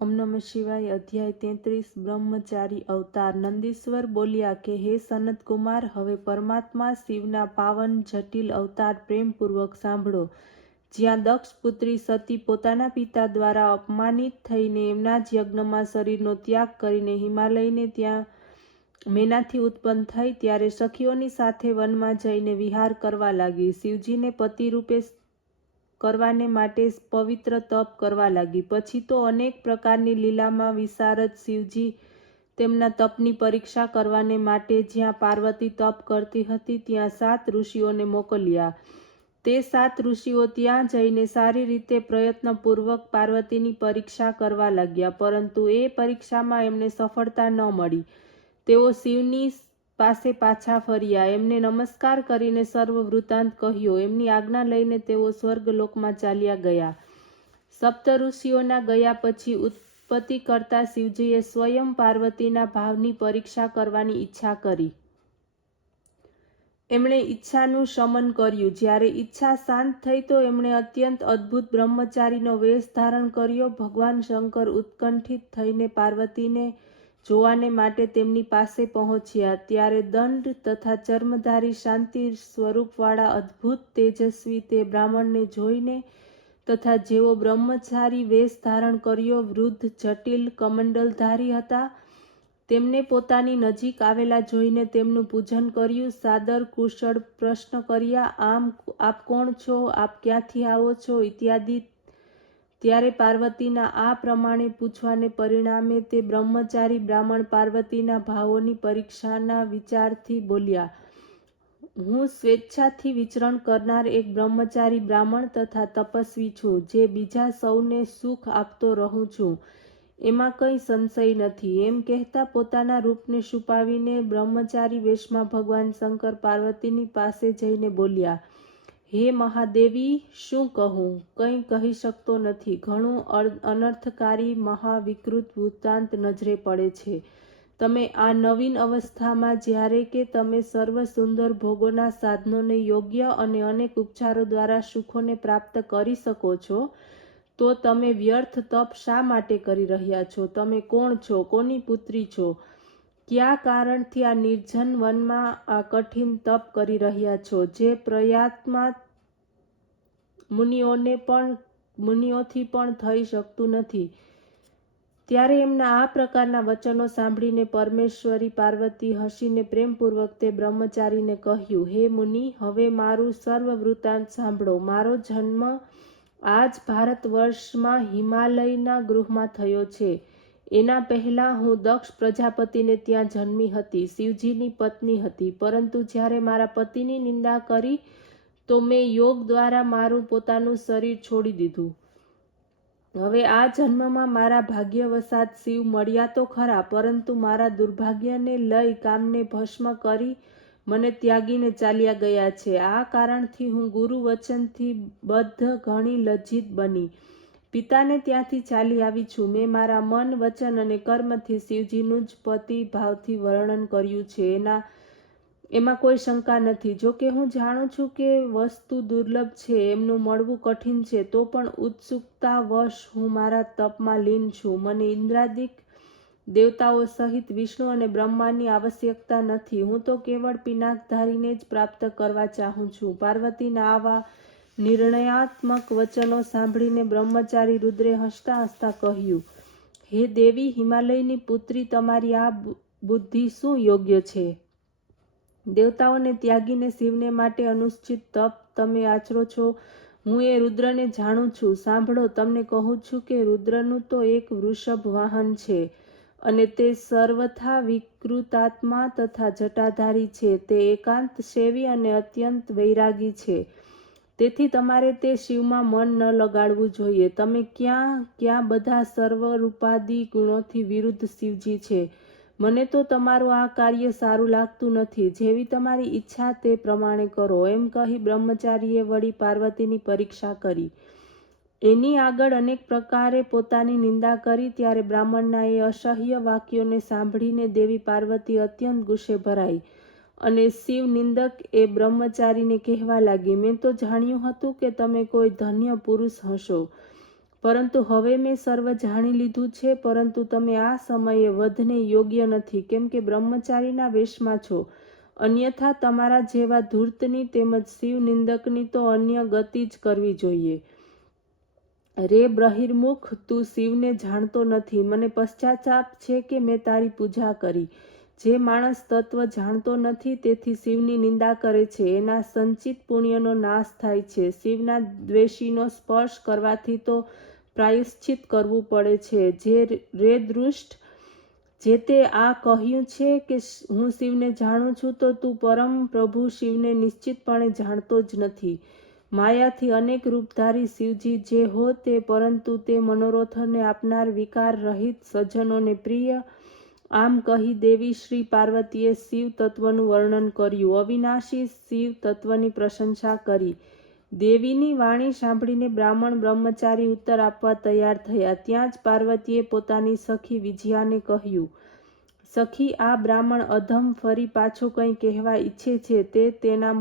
ઓમ નમઃ શિવાય. અધ્યાય 33 બ્રહ્મચારી અવતાર. નંદીશ્વર બોલ્યા કે હે સનત કુમાર, હવે પરમાત્મા શિવના પાવન જટિલ અવતાર પ્રેમપૂર્વક સાંભળો. જ્યાં દક્ષ પુત્રી સતી પોતાના પિતા દ્વારા અપમાનિત થઈને એમના જ યજ્ઞમાં શરીરનો ત્યાગ કરીને હિમાલયને ત્યાં મેનાથી ઉત્પન્ન થઈ, ત્યારે સખીઓની સાથે વનમાં જઈને વિહાર કરવા લાગી. શિવજીને પતિ રૂપે કરવાને માટે પવિત્ર તપ કરવા લાગી. પછી તો અનેક પ્રકારની લીલામાં વિશારદ શિવજી તેમના તપની પરીક્ષા કરવાને માટે જ્યાં પાર્વતી તપ કરતી હતી ત્યાં 7 ઋષિઓને મોકલ્યા. તે 7 ઋષિઓ ત્યાં જઈને સારી રીતે પ્રયત્નપૂર્વક પાર્વતીની પરીક્ષા કરવા લાગ્યા, પરંતુ એ પરીક્ષામાં એમને સફળતા ન મળી. તેઓ શિવની પાસે પાછા ફર્યા, એમને નમસ્કાર કરીને સર્વ વૃત્તાંત કહ્યો. એમની આજ્ઞા લઈને તેઓ સ્વર્ગલોકમાં ચાલ્યા ગયા. સપ્તઋષિઓના ગયા પછી ઉત્પત્તિ કરતા શિવજીએ સ્વયં પાર્વતીના ભાવની પરીક્ષા કરવાની ઈચ્છા કરી. એમણે ઈચ્છાનું શમન કર્યું. જ્યારે ઈચ્છા શાંત થઈ તો એમણે અત્યંત અદ્ભુત બ્રહ્મચારીનો વેશ ધારણ કર્યો. ભગવાન શંકર ઉત્કંઠિત થઈને પાર્વતીને જોવાને માટે તેમની પાસે પહોંચ્યા. ત્યારે દંડ તથા ચર્મધારી શાંતિ સ્વરૂપવાળા અદ્ભુત તેજસ્વી તે બ્રાહ્મણને જોઈને તથા જેઓ બ્રહ્મચારી વેશ ધારણ કર્યો વૃદ્ધ જટિલ કમંડલધારી હતા, તેમને પોતાની નજીક આવેલા જોઈને તેમનું પૂજન કર્યું. સાદર કુશળ પ્રશ્ન કર્યા. આપ કોણ છો? આપ ક્યાંથી આવો છો? ઇત્યાદિ. ત્યારે પાર્વતીના આ પ્રમાણે પૂછવાને પરિણામે તે બ્રહ્મચારી બ્રાહ્મણ પાર્વતીના ભાવોની પરીક્ષાના વિચારથી બોલ્યા. હું સ્વેચ્છાથી વિચરણ કરનાર એક બ્રહ્મચારી બ્રાહ્મણ તથા તપસ્વી છું, જે બીજા સૌને સુખ આપતો રહું છું, એમાં કંઈ સંશય નથી. એમ કહેતા પોતાના રૂપને છુપાવીને બ્રહ્મચારી વેશમાં ભગવાન શંકર પાર્વતીની પાસે જઈને બોલ્યા, હે મહાદેવી, શું કહું? કંઈ કહી શકતો નથી. ઘણું અનર્થકારી મહાવિકૃત વૃત્તાંત નજરે પડે છે. તમે આ નવીન અવસ્થામાં જ્યારે કે તમે સર્વ સુંદર ભોગોના સાધનોને યોગ્ય અને અનેક ઉપચારો દ્વારા સુખોને પ્રાપ્ત કરી શકો છો, તો તમે વ્યર્થ તપ શા માટે કરી રહ્યા છો? તમે કોણ છો? કોની પુત્રી છો? કયા કારણથી આ નિર્જન વનમાં આ કઠિન તપ કરી રહ્યા છો, જે પ્રયાત્મા મુનિઓથી પણ થઈ શકતું નથી? ત્યારે એમના આ પ્રકારના વચનો સાંભળીને પરમેશ્વરી પાર્વતી હસીને પ્રેમપૂર્વક તે બ્રહ્મચારીને કહ્યું, હે મુનિ, હવે મારું સર્વ વૃત્તાંત સાંભળો. મારો જન્મ આ જ ભારત વર્ષમાં હિમાલયના ગૃહમાં થયો છે. એના પહેલા હું દક્ષ પ્રજાપતિને ત્યાં જન્મી હતી, શિવજીની પત્ની હતી. પરંતુ જ્યારે મારા પતિની નિંદા કરી તો મેં યોગ દ્વારા મારું પોતાનું શરીર છોડી દીધું. હવે આ જન્મમાં મારા ભાગ્યવશાત શિવ મળ્યા તો ખરા, પરંતુ મારા દુર્ભાગ્યને લઈ કામને ભસ્મ કરી મને ત્યાગીને ચાલ્યા ગયા છે. આ કારણથી હું ગુરુ વચનથી બદ્ધ ઘણી લજ્જિત બની પિતાને ત્યાંથી ચાલી આવી છું. મેં મારા મન, વચન અને કર્મથી શિવજીનું જ પતિ ભાવથી વર્ણન કર્યું છે. એમાં કોઈ શંકા નથી. જો કે હું જાણું છું કે વસ્તુ દુર્લભ છે, એમનું મળવું કઠિન છે, તો પણ ઉત્સુકતાવશ હું મારા તપમાં લીન છું. મને ઇન્દ્રાદિક દેવતાઓ સહિત વિષ્ણુ અને બ્રહ્માની આવશ્યકતા નથી. હું તો કેવળ પિનાકધારીને જ પ્રાપ્ત કરવા ચાહું છું. પાર્વતીના આવા નિર્ણયાત્મક વચનો સાંભળીને બ્રહ્મચારી રુદ્રે હસતા હસતા કહ્યું, હે દેવી, હિમાલયની પુત્રી, તમારી આ બુદ્ધિ શું યોગ્ય છે? દેવતાઓને ત્યાગીને શિવને માટે અનુષ્ઠિત તપ તમે આચરો છો. હું એ રુદ્રને જાણું છું. સાંભળો, તમને કહું છું કે રુદ્રનું તો એક વૃષભ વાહન છે અને તે સર્વથા વિકૃતાત્મા તથા જટાધારી છે. તે એકાંત સેવી અને અત્યંત વૈરાગી છે. તેથી તમારે તે શિવમાં મન ન લગાડવું જોઈએ. તમે ક્યાં બધા સર્વરૂપાદિ ગુણોથી વિરુદ્ધ શિવજી છે. મને તો તમારું આ કાર્ય સારું લાગતું નથી. જેવી તમારી ઈચ્છા તે પ્રમાણે કરો. એમ કહી બ્રહ્મચારીએ વળી પાર્વતીની પરીક્ષા કરી. એની આગળ અનેક પ્રકારે પોતાની નિંદા કરી. ત્યારે બ્રાહ્મણના એ અસહ્ય વાક્યોને સાંભળીને દેવી પાર્વતી અત્યંત ગુસ્સે ભરાઈ અને શિવ નિંદક એ બ્રહ્મચારીને કહેવા લાગી, મેં તો જાણ્યું હતું કે તમે કોઈ ધન્ય પુરુષ હશો, પરંતુ હવે મેં સર્વ જાણી લીધું છે, પરંતુ તમે આ સમયે વધને યોગ્ય નથી, કેમ કે બ્રહ્મચારીના વેશમાં છો. અન્યથા તમારા જેવા ધૂર્તની તેમજ શિવ નિંદકની તો અન્ય ગતિ જ કરવી જોઈએ. રે બહિર્મુખ, તું શિવને જાણતો નથી. મને પશ્ચાતાપ છે કે મેં તારી પૂજા કરી. જે માણસ તત્વ જાણતો નથી તેથી શિવની નિંદા કરે છે, એના સંચિત પુણ્યનો નાશ થાય છે. શિવના દ્વેષીનો સ્પર્શ કરવાથી તો પ્રાયશ્ચિત કરવું પડે છે. રે દુષ્ટ, જે તે આ કહ્યું છે કે હું શિવને જાણું છું, તો તું પરમ પ્રભુ શિવને નિશ્ચિતપણે જાણતો જ નથી. માયાથી અનેક રૂપધારી શિવજી જે હો તે, પરંતુ તે મનોરથોને આપનાર વિકાર રહિત સજ્જનોને પ્રિય. આમ કહી દેવી શ્રી પાર્વતીએ શિવ તત્વનું વર્ણન કર્યું. અવિનાશી શિવ તત્વની પ્રશંસા કરી. દેવીની વાણી સાંભળીને બ્રાહ્મણ બ્રહ્મચારી ઉત્તર આપવા તૈયાર થયા. ત્યાં જ પાર્વતીએ પોતાની સખી વિજયાને કહ્યું, સખી, આ બ્રાહ્મણ અધમ ફરી પાછો કંઈ કહેવા ઈચ્છે છે તે તેના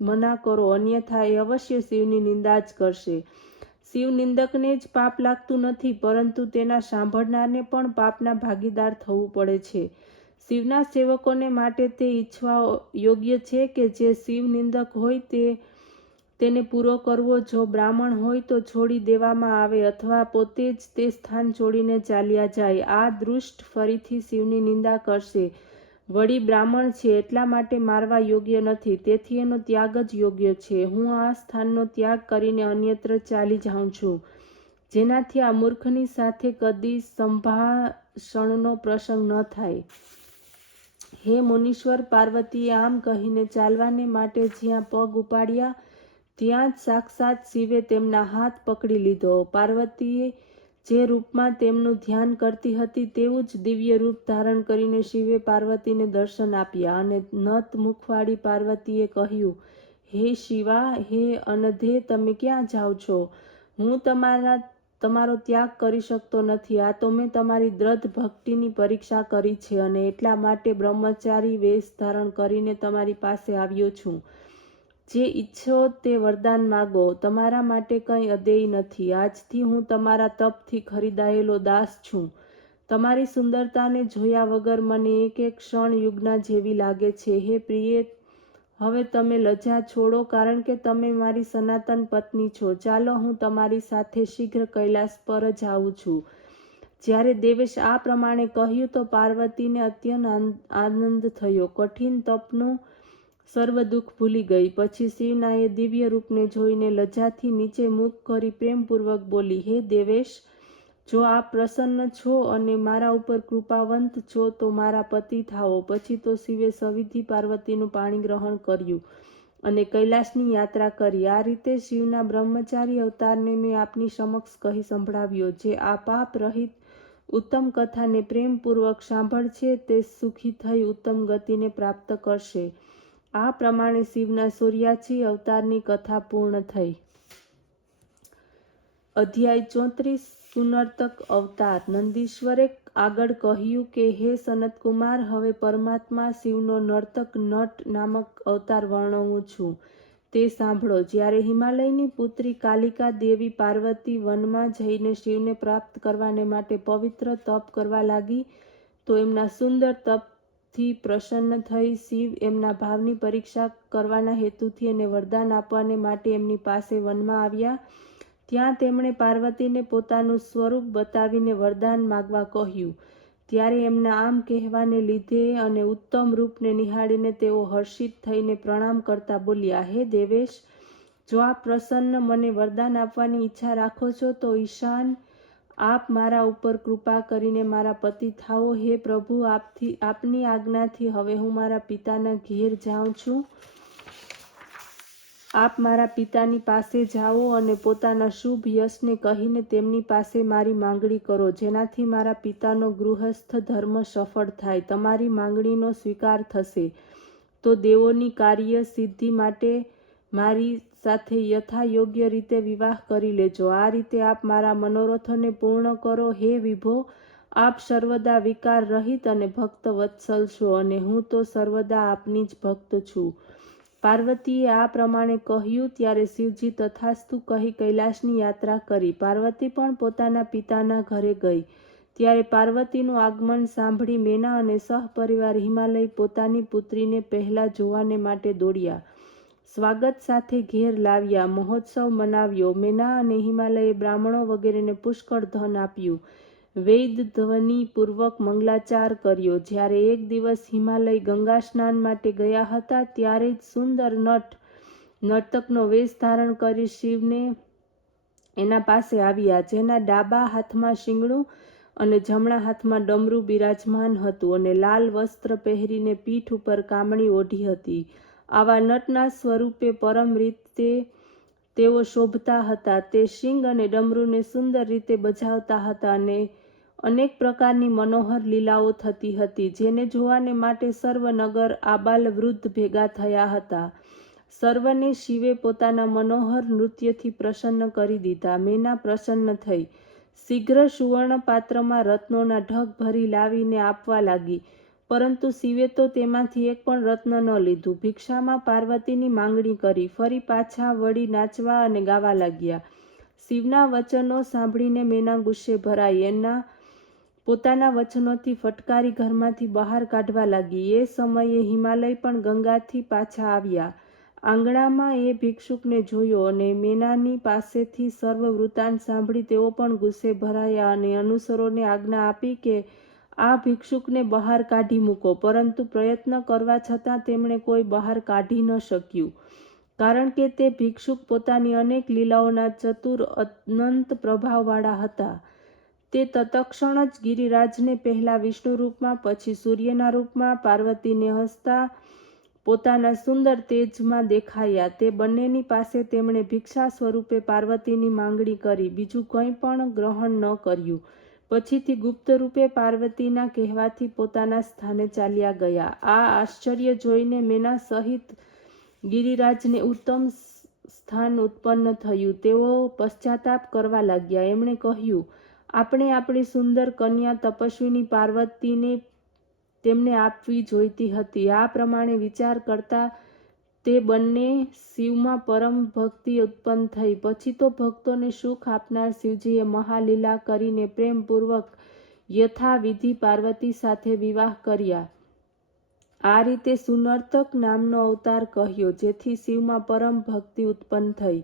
મના કરો, અન્યથા એ અવશ્ય શિવની નિંદા જ કરશે. શિવ નિંદકને જ પાપ લાગતું નથી, પરંતુ તેના સાંભળનારને પણ પાપના ભાગીદાર થવું પડે છે. શિવના સેવકોને માટે તે ઈચ્છવા યોગ્ય છે કે જે શિવ નિંદક હોય તેને પૂરો કરવો. જો બ્રાહ્મણ હોય તો છોડી દેવામાં આવે અથવા પોતે જ તે સ્થાન છોડીને ચાલ્યા જાય. આ દુષ્ટ ફરીથી શિવની નિંદા કરશે. વળી બ્રાહ્મણ છે એટલા માટે મારવા યોગ્ય નથી, તેથી એનો ત્યાગ જ યોગ્ય છે. હું આ સ્થાનનો ત્યાગ કરીને અન્યત્ર ચાલી જાઉં છું, જેનાથી આ મૂર્ખની સાથે કદી સંભાષણનો પ્રસંગ ન થાય. હે મુનીશ્વર, પાર્વતીએ આમ કહીને ચાલવાને માટે જ્યાં પગ ઉપાડ્યા ત્યાં જ સાક્ષાત શિવે તેમના હાથ પકડી લીધો. પાર્વતીએ જે રૂપમાં તેમનું ધ્યાન કરતી હતી તેવું જ દિવ્ય રૂપ ધારણ કરીને શિવે પાર્વતીને દર્શન આપ્યા અને નત મુખવાળી પાર્વતીએ કહ્યું, હે શિવા, હે અનધે, તમે ક્યાં જાઓ છો? હું તમારો ત્યાગ કરી શકતો નથી. આ તો મેં તમારી દ્રઢ ભક્તિની પરીક્ષા કરી છે અને એટલા માટે બ્રહ્મચારી વેશ ધારણ કરીને તમારી પાસે આવ્યો છું. જે ઈચ્છો તે વરદાન માગો, તમારા માટે કંઈ અદેય નથી. આજથી હું તમારા તપથી ખરીદાયેલો દાસ છું. તમારી સુંદરતાને જોયા વગર મને એક એક ક્ષણ યુગના જેવી લાગે છે. હે પ્રિય, હવે તમે લજ્જા છોડો, કારણ કે તમે મારી સનાતન પત્ની છો. ચાલો, હું તમારી સાથે શીઘ્ર કૈલાસ પર જ આવું છું. જ્યારે દેવેશ આ પ્રમાણે કહ્યું તો પાર્વતીને અત્યંત આનંદ થયો. કઠિન તપનું સર્વ દુઃખ ભૂલી ગઈ. પછી શિવના એ દિવ્ય રૂપને જોઈને લજ્જાથી નીચે મુખ કરી પ્રેમપૂર્વક બોલી, હે દેવેશ, જો આપ પ્રસન્ન છો અને મારા ઉપર કૃપાવંત છો તો મારા પતિ થાઓ. પછી તો શિવે સવિધિ પાર્વતીનું પાણી ગ્રહણ કર્યું અને કૈલાસની યાત્રા કરી. આ રીતે શિવના બ્રહ્મચારી અવતારને મેં આપની સમક્ષ કહી સંભળાવ્યો. જે આ પાપ રહિત ઉત્તમ કથાને પ્રેમપૂર્વક સાંભળશે તે સુખી થઈ ઉત્તમ ગતિને પ્રાપ્ત કરશે. આ પ્રમાણે શિવના 84 અવતારની કથા પૂર્ણ થઈ. અધ્યાય 34 સુનર્તક અવતાર. નંદીશ્વરે આગળ કહ્યું કે હે સનતકુમાર, હવે પરમાત્મા શિવનો નર્તક નટ નામક અવતાર વર્ણવું છું, તે સાંભળો. જ્યારે હિમાલયની પુત્રી કાલિકા દેવી પાર્વતી વનમાં જઈને શિવને પ્રાપ્ત કરવાને માટે પવિત્ર તપ કરવા લાગી, તો એમના સુંદર તપથી પ્રસન્ન થઈ શિવ એમના ભાવની પરીક્ષા કરવાના હેતુથી એને વરદાન આપવાને માટે એમની પાસે વનમાં આવ્યા. ત્યાં તેમણે પાર્વતીને પોતાનું સ્વરૂપ બતાવીને વરદાન માગવા કહ્યું. ત્યારે એમના આમ કહેવાને લીધે અને ઉત્તમ રૂપને નિહાળીને તેઓ હર્ષિત થઈને પ્રણામ કરતા બોલ્યા, હે દેવેશ, જો આપ પ્રસન્ન મને વરદાન આપવાની ઈચ્છા રાખો છો તો ઈશાન, આપ મારા ઉપર કૃપા કરીને મારા પતિ થાઓ. હે પ્રભુ, આપની આજ્ઞાથી હવે હું મારા પિતાના ઘેર જાઉં છું. આપ મારા પિતાની પાસે જાઓ અને પોતાના શુભ યશને કહીને તેમની પાસે મારી માંગણી કરો, જેનાથી મારા પિતાનો ગૃહસ્થ ધર્મ સફળ થાય. તમારી માંગણીનો સ્વીકાર થશે તો દેવોની કાર્ય સિદ્ધિ માટે મારી સાથે યથાયોગ્ય રીતે વિવાહ કરી લેજો. આ રીતે આપ મારા મનોરથોને પૂર્ણ કરો. હે વિભો, આપ સર્વદા વિકાર રહિત અને ભક્ત વત્સલ છો અને હું તો સર્વદા આપની જ ભક્ત છું. પાર્વતીએ આ પ્રમાણે કહ્યું ત્યારે શિવજી તથાસ્તુ કહી કૈલાસની યાત્રા કરી. પાર્વતી પણ પોતાના પિતાના ઘરે ગઈ. ત્યારે પાર્વતીનું આગમન સાંભળી મેના અને સહપરિવાર હિમાલય પોતાની પુત્રીને પહેલા જોવાને માટે દોડ્યા. સ્વાગત સાથે ઘેર લાવ્યા. મહોત્સવ મનાવ્યો. મેના અને હિમાલયે બ્રાહ્મણો વગેરેને પુષ્કળ ધન આપ્યું. વેદ ધ્વનિ પૂર્વક મંગલાચાર કર્યો. જ્યારે એક દિવસ હિમાલય ગંગા સ્નાન માટે ગયા હતા ત્યારે જ સુંદર નર્તકનો વેશ ધારણ કરી શિવને એના પાસે આવ્યા, જેના ડાબા હાથમાં શિંગડું અને જમણા હાથમાં ડમરું બિરાજમાન હતું અને લાલ વસ્ત્ર પહેરીને પીઠ ઉપર કામણી ઓઢી હતી. આવા નટના સ્વરૂપે પરમ રીતે તેઓ શોભતા હતા. તે શિંગ અને ડમરૂને સુંદર રીતે બજાવતા હતા અને અનેક પ્રકારની મનોહર લીલાઓ થતી હતી, જેને જોવાને માટે સર્વ નગર આબાલ વૃદ્ધ ભેગા થયા હતા. સર્વને શિવે પોતાના મનોહર નૃત્યથી પ્રસન્ન કરી દીધા. મેના પ્રસન્ન થઈ શીઘ્ર સુવર્ણ પાત્રમાં રત્નોના ઢગ ભરી લાવીને આપવા લાગી, પરંતુ શિવે તો તેમાંથી એક પણ રત્ન ન લીધું. ભિક્ષામાં પાર્વતીની માંગણી કરી. ફરી પાછા વળી નાચવા અને ગાવા લાગ્યા. શિવના વચનો સાંભળીને મેના ગુસ્સે ભરાઈ એના પોતાના વચનોથી ફટકારી ઘરમાંથી બહાર કાઢવા લાગી. એ સમયે હિમાલય પણ ગંગાથી પાછા આવ્યા. આંગણામાં એ ભિક્ષુકને જોયો અને મેનાની પાસેથી સર્વ વૃત્તાંત સાંભળી તેઓ પણ ગુસ્સે ભરાયા અને અનુસરોને આજ્ઞા આપી કે આ ભિક્ષુકને બહાર કાઢી મૂકો. પરંતુ પ્રયત્ન કરવા છતાં તેમણે કોઈ બહાર કાઢી ન શક્યું, કારણ કે તે ભિક્ષુક પોતાની અનેક લીલાઓના ચતુર અનંત પ્રભાવવાળા હતા. તે તત્ક્ષણ જ ગિરિરાજને પહેલા વિષ્ણુ રૂપમાં, પછી સૂર્યના રૂપમાં, પાર્વતીને હસતા પોતાના સુંદર તેજમાં દેખાયા. તે બંનેની પાસે તેમણે ભિક્ષા સ્વરૂપે પાર્વતીની માંગણી કરી, બીજું કંઈ પણ ગ્રહણ ન કર્યું. પછીથી ગુપ્ત રૂપે પાર્વતીના કહેવાથી પોતાના સ્થાને ચાલ્યા ગયા. આ આશ્ચર્ય જોઈને મેના સહિત ગિરિરાજને ઉત્તમ સ્થાન ઉત્પન્ન થયું. તેઓ પશ્ચાતાપ કરવા લાગ્યા. એમણે કહ્યું, આપણે આપણી સુંદર કન્યા તપસ્વીની પાર્વતીને તેમને આપવી જોઈતી હતી. આ પ્રમાણે વિચાર કરતા તે બંને શિવમાં પરમ ભક્તિ ઉત્પન્ન થઈ. પછી તો ભક્તોને સુખ આપનાર શિવજીએ મહાલીલા કરીને પ્રેમપૂર્વક યથાવિધિ પાર્વતી સાથે વિવાહ કર્યા. આ રીતે સુનર્તક નામનો અવતાર કહ્યો, જેથી શિવમાં પરમ ભક્તિ ઉત્પન્ન થઈ.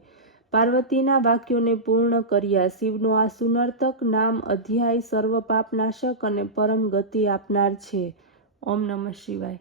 પાર્વતીના વાક્યોને પૂર્ણ કર્યા. શિવનો આ સુનર્તક નામ અધ્યાય સર્વ પાપનાશક અને પરમ ગતિ આપનાર છે. ઓમ નમઃ શિવાય.